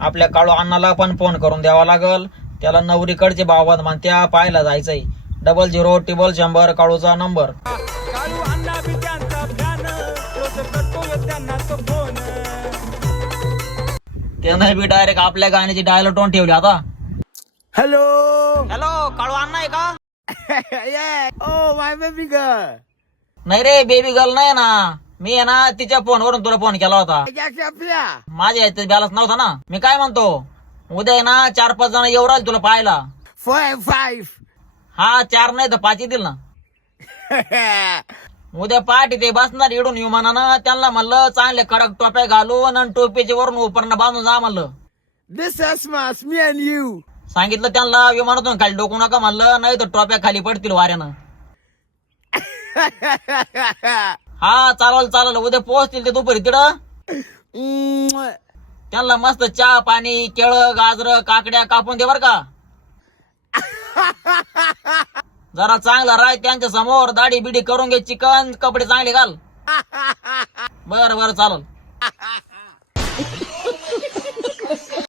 आपल्या काळू अण्णाला पण फोन करून द्यावा लागल. त्याला नवरीकडचे भावबंद म्हणत्या पाहायला जायचंय. 00 काळूचा नंबर. काळू अण्णा बी त्यांचा फॅन, रोज करतोय त्यांना तो फोन. त्यानं बी डायरेक्ट आपल्या गाण्याची डायलॉग टोन ठेवली आता. हॅलो. हॅलो, काळू अण्णा आहे का? Oh my baby girl. नाही रे, बेबी गर्ल नाही ना. मी आहे ना तिच्या फोनवरून तुला फोन केला होता. माझ्या याच्यात बॅलन्स नव्हता ना. मी काय म्हणतो, उद्या आहे ना 4-5 जण येऊ राहिले तुला पाहायला. 5. हा 4 नाही तर 5 येतील ना. उद्या पहाटे ते बसणार इडून विमानानं. त्यांना म्हणलं चांगले कडक टोप्या घालून आणि टोपीच्या वरून उपरणं बांधून जा म्हणलं. This Christmas, me and you. सांगितलं त्यांना विमानातून खाली डोकू नका म्हणलं, नाही तर टोप्या खाली पडतील वाऱ्यानं. हा चालेल उद्या पोहोचतील ते दुपारी तिकडं. त्यांना मस्त चहा पाणी केळं गाजर काकड्या कापून दे बर का. जरा चांगला राय त्यांच्या समोर. दाढी बिडी करून घे, चिकन कपडे चांगले घाल. बरं चालेल.